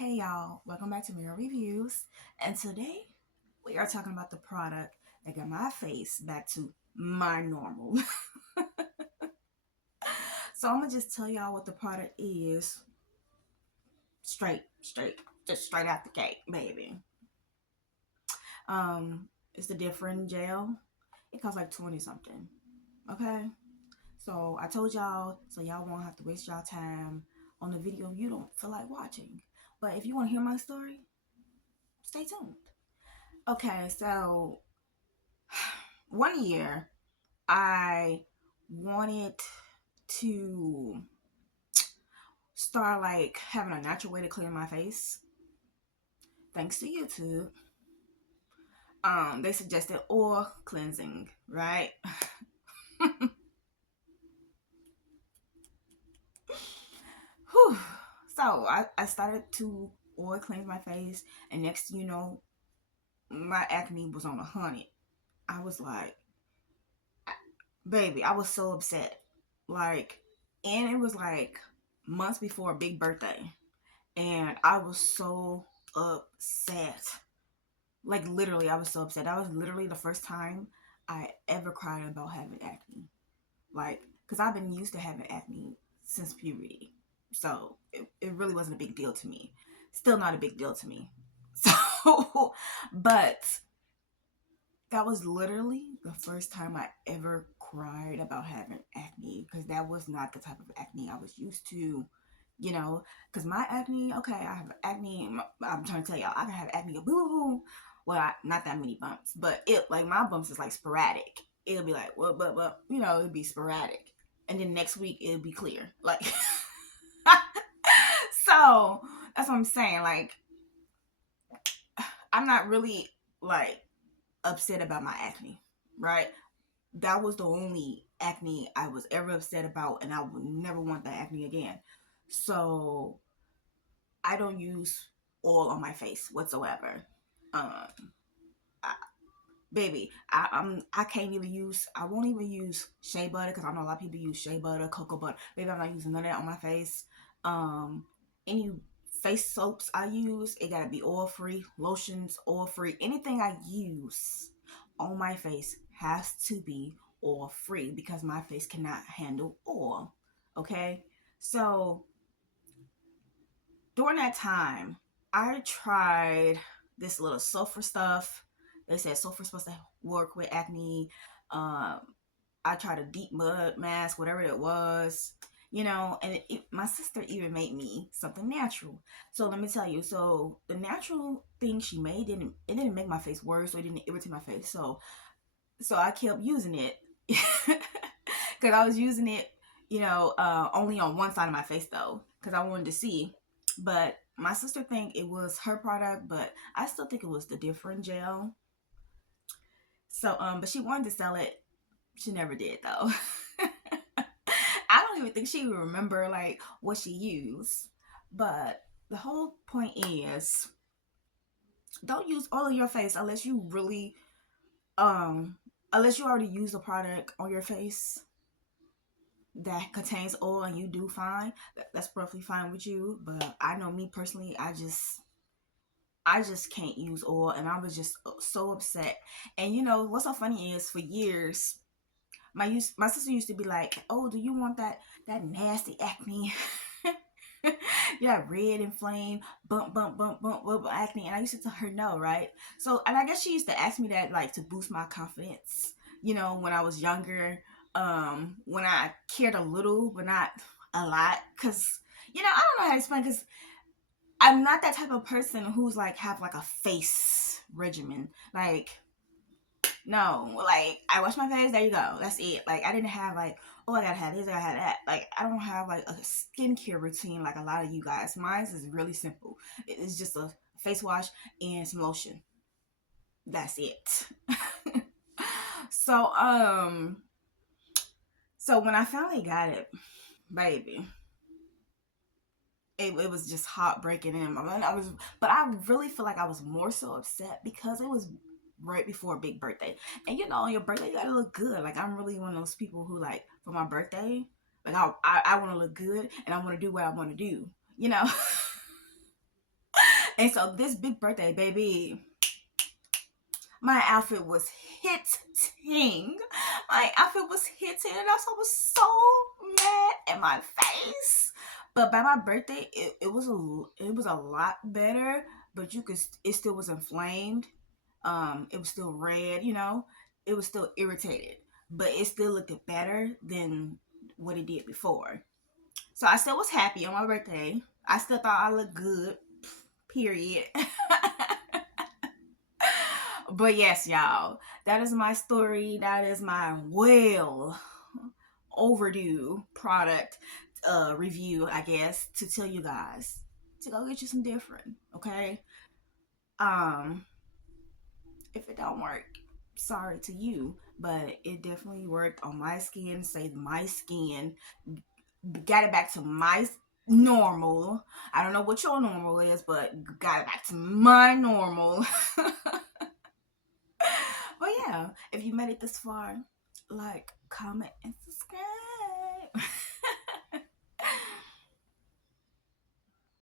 Hey y'all, welcome back to Mirror Reviews. And today we are talking about the product that got my face back to my normal. So I'm gonna just tell y'all what the product is just straight out the gate, baby. It's the different gel. It costs like 20 something. Okay? So I told y'all so y'all won't have to waste y'all time on the video you don't feel like watching. But if you want to hear my story, stay tuned. Okay, so one year I wanted to start like having a natural way to clean my face. Thanks to YouTube. They suggested oil cleansing, right? Whew. So I started to oil cleanse my face, and next thing you know, my acne was on 100. I was like, baby, I was so upset. Like, and it was like months before a big birthday. And I was so upset. Like, literally, I was so upset. That was literally the first time I ever cried about having acne. Like, because I've been used to having acne since puberty. So, it really wasn't a big deal to me. Still not a big deal to me. So, but that was literally the first time I ever cried about having acne because that was not the type of acne I was used to. Because my acne, okay, I have acne. I'm trying to tell y'all, I can have acne, boo boo boo. Well, not that many bumps, but it like my bumps is like sporadic. It'll be like, well, but it'll be sporadic, and then next week it'll be clear. Like, so that's what I'm saying. Like, I'm not really like upset about my acne, right? That was the only acne I was ever upset about, and I would never want that acne again. So I don't use oil on my face whatsoever. Um, I, baby, I can't even use. I won't even use shea butter because I know a lot of people use shea butter, cocoa butter. Baby, I'm not using none of that on my face. Any face soaps I use, it gotta be oil free. Lotions, oil free. Anything I use on my face has to be oil free because my face cannot handle oil. Okay, so during that time, I tried this little sulfur stuff. They said sulfur supposed to work with acne. Um, I tried a deep mud mask, whatever it was, and my sister even made me something natural. So let me tell you, so the natural thing she made didn't make my face worse, or it didn't irritate my face. So I kept using it because I was using it, only on one side of my face though, because I wanted to see. But my sister think it was her product, but I still think it was the different gel. So but she wanted to sell it. She never did though. I don't even think she would remember like what she used. But the whole point is don't use all of your face unless you really um unless you already use a product on your face that contains oil and you do fine. That's perfectly fine with you. But I know me personally, I just can't use oil, and I was just so upset. And what's so funny is for years my sister used to be like, "Oh, do you want that nasty acne?" Yeah, red inflamed, bump acne. And I used to tell her no, right? So, and I guess she used to ask me that like to boost my confidence, when I was younger, when I cared a little, but not a lot. Cause, I don't know how to explain, cause I'm not that type of person who's like have like a face regimen. Like, no, like I wash my face, there you go. That's it. Like I didn't have like, oh, I gotta have this, I gotta have that. Like I don't have like a skincare routine like a lot of you guys. Mine is really simple. It's just a face wash and some lotion. That's it. so so when I finally got it, baby, it was just heartbreaking. And but I really feel like I was more so upset because it was right before a big birthday. And on your birthday, you gotta look good. Like, I'm really one of those people who, like, for my birthday, like, I want to look good and I want to do what I want to do, you know? And so this big birthday, baby, my outfit was hitting. My outfit was hitting, and I was so mad at my face. But by my birthday, it was a lot better. But you could, it still was inflamed. It was still red. You know, it was still irritated, but it still looked better than what it did before. So I still was happy on my birthday. I still thought I looked good. Period. But yes, y'all, that is my story. That is my well overdue product review, I guess, to tell you guys to go get you some different. Okay. Um, if it don't work, sorry to you, but it definitely worked on my skin. Saved my skin. Got it back to my normal. I don't know what your normal is, but got it back to my normal. But yeah, if you made it this far, like, comment, and subscribe.